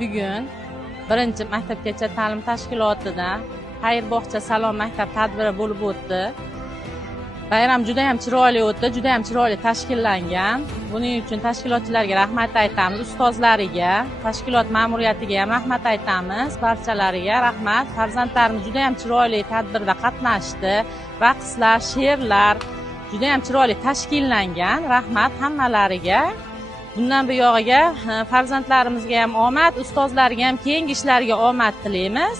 Bugun birinchi maktabgacha ta'lim tashkilotida Xayr bog'cha salom maktab tadbiri bo'lib o'tdi. Bayram juda ham chiroyli o'tdi, juda ham chiroyli tashkillangan. Buning uchun tashkilotchilarga rahmat aytamiz, ustozlariga, tashkilot ma'muriyatiga ham rahmat aytamiz, barchalariga rahmat. Farzandlarimiz juda ham chiroyli tadbirda qatnashdi. Raqslar, she'rlar juda ham chiroyli tashkillangan. Rahmat hammalariga. Bundan buyog'iga farzandlarimizga ham omad, ustozlarga ham keyingi ishlariga omad tilaymiz.